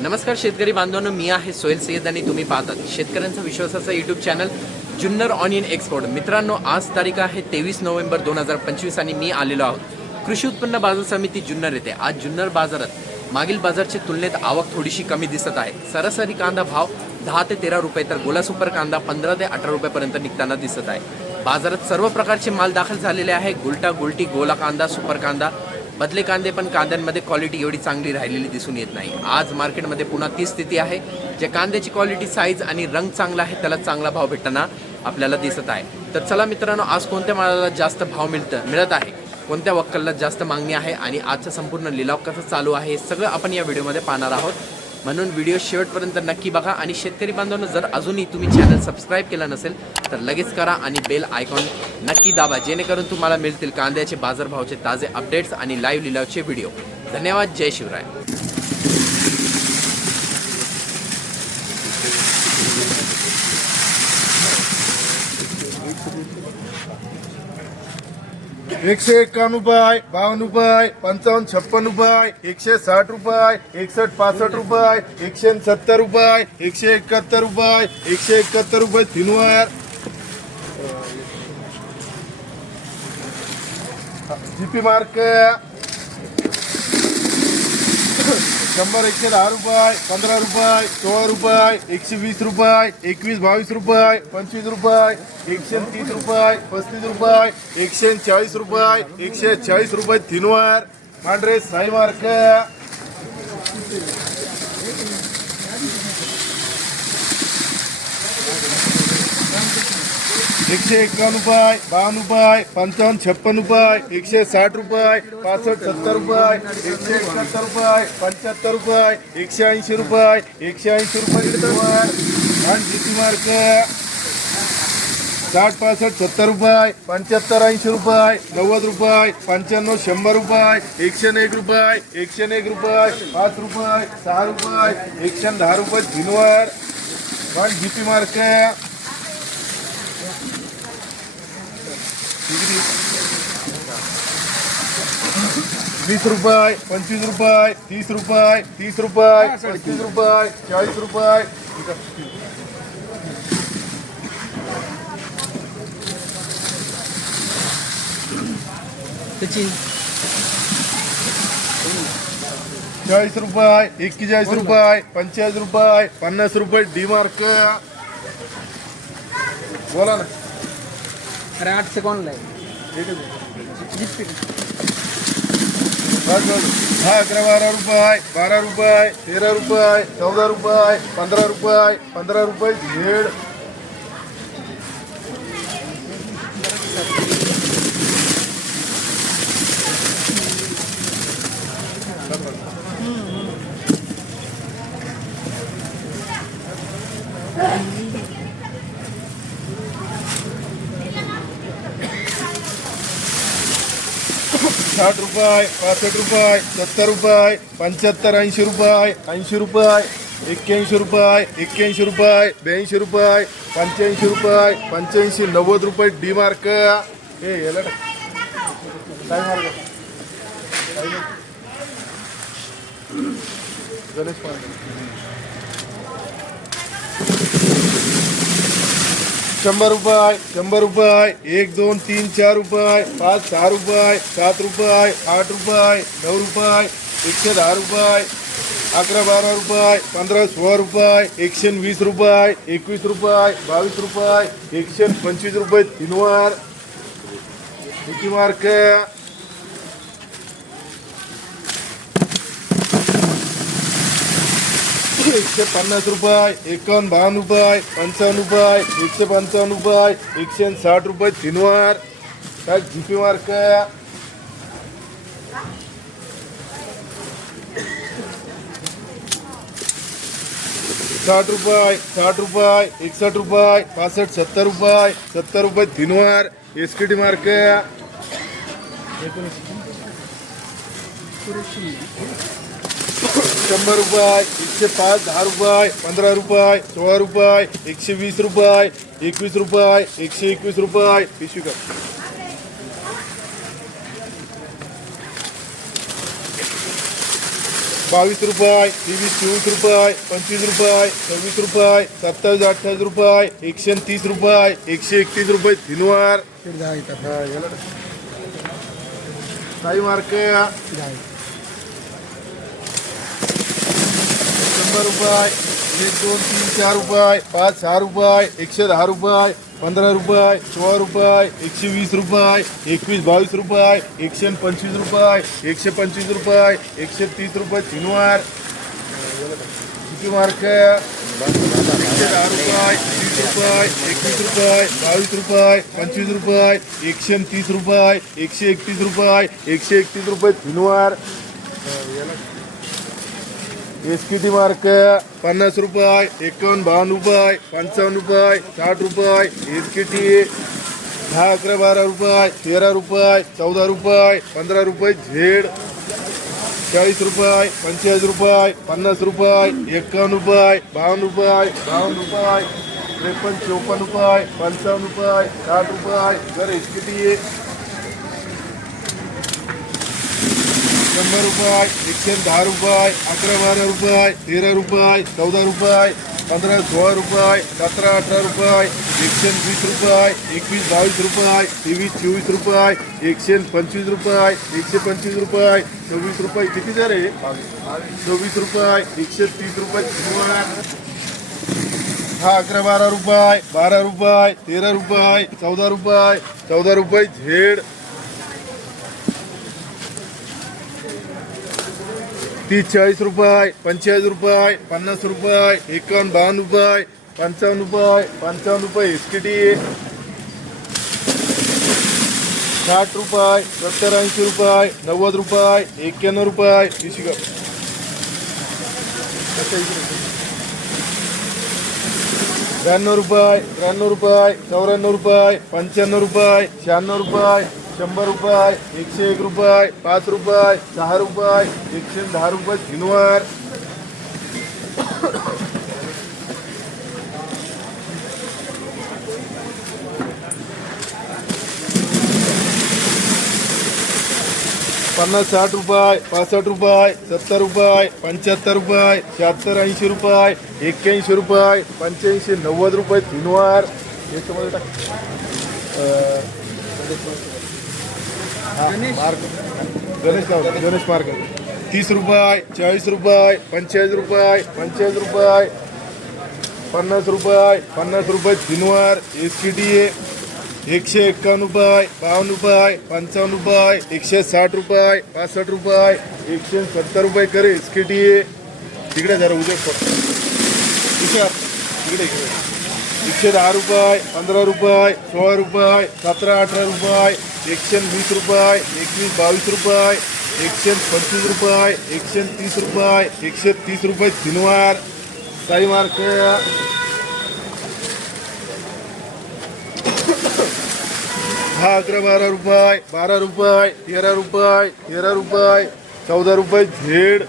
नमस्कार शेतकरी बांधवांनो मी आहे सोहेल सय्यद आणि तुम्ही पाहतात शेतकऱ्यांचा विश्वासाचा YouTube channel Junnar onion export मित्रांनो आज तारीख आहे तेवीस नोव्हेंबर दोन हजार पंचवीस आणि मी आलेलो आहोत. कृषी उत्पन्न बाजार समिती जुन्नर येते आज जुन्नर बाजारात मागील बाजारच्या तुलनेत आवक थोडीशी कमी दिसत आहे. सरासरी कांदा भाव दहा ते तेरा रुपये तर गोला सुपर कांदा पंधरा ते अठरा रुपयापर्यंत निघताना दिसत आहे. बाजारात सर्व प्रकारचे माल दाखल झालेले आहे. गुलटा गुलटी गोला कांदा सुपर कांदा बदले कांदे पण कांद्यांमध्ये क्वालिटी एवढी चांगली राहिलेली दिसून येत नाही. आज मार्केटमध्ये पुन्हा ती स्थिती आहे. जे कांद्याची क्वालिटी साईज आणि रंग चांगला आहे त्याला चांगला भाव भेटताना आपल्याला दिसत आहे. तर चला मित्रांनो आज कोणत्या मालाला जास्त भाव मिळतं मिळत आहे? कोणत्या वक्कलला जास्त मागणी आहे? आणि आजचा संपूर्ण लिलाव कसं चालू आहे? हे सगळं आपण या व्हिडिओमध्ये पाहणार आहोत. म्हणून व्हिडिओ शेवटपर्यंत नक्की बघा. आणि शेतकरी बांधवांनो जर अजूनही तुम्ही चॅनल सबस्क्राईब केलं नसेल तर लगेच करा आणि बेल आयकॉन नक्की दाबा जेणेकरून तुम्हाला मिळतील कांद्याचे बाजारभावचे ताजे अपडेट्स आणि लाईव्ह लिलावचे व्हिडिओ धन्यवाद. जय शिवराय. एकशे एक्कावन्न रुपये बावन्न रुपये पंचावन्न छप्पन रुपये एकशे साठ रुपये एकसष्ट पासष्ट रुपये एकशे सत्तर रुपये एकशे एकाहत्तर रुपये एकशे एकाहत्तर रुपये तीनवार जीपी मार्क. शंभर एकशे दहा रुपये पंधरा रुपये सोळा रुपये एकशे वीस रुपये एकवीस बावीस रुपये पंचवीस रुपये एकशे तीस रुपये पस्तीस रुपये एकशे चाळीस रुपये एकशे चाळीस रुपये तीनवर. पांढरे साई मार्क एकशे एक्कावन्न रुपये बावन्न रुपये पंचावन्न छप्पन रुपये एकशे साठ रुपये पासष्ट सत्तर रुपये एकशे एकाहत्तर रुपये पंच्याहत्तर रुपये एकशे ऐंशी रुपये एकशे ऐंशी रुपये आणि जिती मार्क साठ पासष्ट सत्तर रुपये पंच्याहत्तर ऐंशी रुपये नव्वद रुपये पंच्याण्णव शंभर रुपये एकशे एक रुपये एकशे एक रुपये पाच रुपये सहा रुपये एकशे दहा रुपये तीनवर पण जीपी मार्क वीस रुपये पंचवीस रुपये तीस रुपये तीस रुपये पस्तीस रुपये चाळीस रुपये. चाळीस रुपये एक्केचाळीस रुपये पंचेचाळीस रुपये पन्नास रुपये डी मार्क. बोला ना. अरे आठ से कौन लाए बस बस. दहा अकरा बारा रुपये. बारा रुपये. तेरा रुपये. चौदा रुपये. पंधरा रुपये. पंधरा रुपये. झेड साठ रुपये पासष्ट रुपये सत्तर रुपये पंच्याहत्तर ऐंशी रुपये ऐंशी रुपये एक्क्याऐंशी रुपये एक्क्याऐंशी रुपये ब्याऐंशी रुपये पंच्याऐंशी रुपये पंच्याऐंशी नव्वद रुपये डी मार्क. हे याला काय मार्क? गणेश पांडे. शंभर रुपये शंभर रुपये एक दोन तीन चार रुपये पाच सहा रुपये सात रुपये आठ रुपये नऊ रुपये एकशे दहा रुपये अकरा बारा रुपये पंधरा सोळा रुपये एकशे वीस रुपये एकवीस रुपये बावीस रुपये एकशे पंचवीस रुपये तीनवार किती मार्क एकशे पन्नास रुपये एकावन्न बावन्न रुपये पंचावन्न रुपये एकशे पंचावन्न रुपये एकशे साठ रुपये तीनवार. काय जीपी मार्क साठ रुपये साठ रुपये एकसष्ट रुपये पासष्ट सत्तर रुपये सत्तर रुपये तीनवार. एस के टी मार्क शंभर रुपये एकशे पाच दहा रुपये पंधरा रुपये सोळा रुपये एकशे वीस रुपये एकवीस रुपये एकशे एकवीस रुपये. पिशवी का बावीस रुपये तेवीस चोवीस रुपये पंचवीस रुपये सव्वीस रुपये सत्तावीस अठ्ठावीस रुपये एकशे तीस रुपये एकशे एकतीस रुपये तीनवार. काही मार्क शंभर रुपये एक दोन तीन चार रुपये पाच सहा रुपये एकशे दहा रुपये पंधरा रुपये सोळा रुपये एकशे वीस रुपये एकवीस बावीस रुपये एकशे पंचवीस रुपये एकशे पंचवीस रुपये एकशे तीस रुपये तीनवार किती मार्क एकशे दहा रुपये तीस रुपये एकवीस रुपये बावीस रुपये पंचवीस रुपये एकशे तीस रुपये एकशे एकतीस रुपये एकशे एकतीस रुपये तीनवार एस टी मार्क. पन्नास रुपये एकावन्न बावन्न रुपये पंचावन्न रुपये साठ रुपये एस किती दहा अकरा बारा रुपये तेरा रुपये चौदा रुपये पंधरा रुपये झेड. चाळीस रुपये पंचेचाळीस रुपये पन्नास रुपये एकावन्न रुपये बावन्न रुपये बावन्न रुपये त्रेपन्न चौपन्न रुपये पंचावन्न रुपये साठ रुपये जर एस किती शंभर रुपये एकशे दहा रुपये अकरा बारा रुपये तेरा रुपये चौदा रुपये पंधरा सोळा रुपये सतरा अठरा रुपये एकशे वीस रुपये एकवीस बावीस रुपये तेवीस चोवीस रुपये एकशे पंचवीस रुपये एकशे पंचवीस रुपये सव्वीस रुपये. किती जर आहे? सव्वीस रुपये एकशे तीस रुपये. हा अकरा बारा रुपये बारा रुपये तेरा रुपये चौदा रुपये चौदा रुपये. झेड तीस चाळीस रुपये पंचेचाळीस रुपये पन्नास रुपये एकावन्न बावन्न रुपये पंचावन्न रुपये पंचावन्न रुपये एस साठ रुपये सत्तर ऐंशी रुपये नव्वद रुपये एक्क्याण्णव रुपये तीशी ब्याण्णव रुपये त्र्याण्णव रुपये चौऱ्याण्णव रुपये पंच्याण्णव रुपये शहाण्णव रुपये शंभर रुपये एकशे एक रुपये पाच रुपये सहा रुपये एकशे दहा रुपये तीनवार पन्नास साठ रुपये पासष्ट रुपये सत्तर रुपये पंच्याहत्तर रुपये शहात्तर ऐंशी रुपये एक्क्याऐंशी रुपये पंच्याऐंशी नव्वद रुपये तीनवार याच्यामध्ये टाक. गणेश. लाव, गणेश मार्क तीस रुपये चाळीस रुपये पंचेचाळीस रुपये पंचेचाळीस रुपये पन्नास रुपये पन्नास रुपये तीनवार एस टी डी एकशे एक्कावन्न रुपये बावन्न रुपये पंचावन्न रुपये एकशे साठ रुपये पासष्ट रुपये एकशे सत्तर रुपये करे एस के टी तिकडे जरा उद्या पड तिकडे एकशे दहा रुपये पंधरा रुपये सोळा रुपये सतरा अठरा रुपये एकशे वीस रुपये एकवीस बावीस रुपये एकशे पंचवीस रुपये एकशे तीस रुपये एकशे तीस रुपये तीनवार काही मार्क दहा अकरा बारा रुपये बारा रुपये तेरा रुपये तेरा रुपये चौदा रुपये झेड.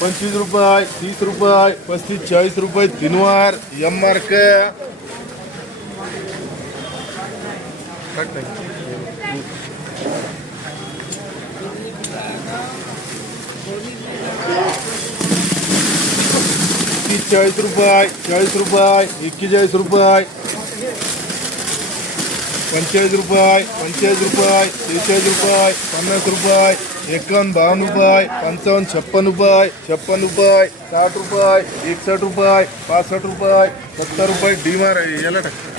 पंचवीस रुपये तीस रुपये पस्तीस चाळीस रुपये तीनवार एम मार्क तीस चाळीस रुपये चाळीस रुपये एक्केचाळीस रुपये पंचेचाळीस रुपये पंचेचाळीस रुपये त्रेचाळीस रुपये पन्नास रुपये एकावन्न बावन्न रुपये पंचावन्न छप्पन रुपये छप्पन रुपये साठ रुपये एकसष्ट रुपये पासष्ट रुपये सत्तर रुपये डी मार याला टाक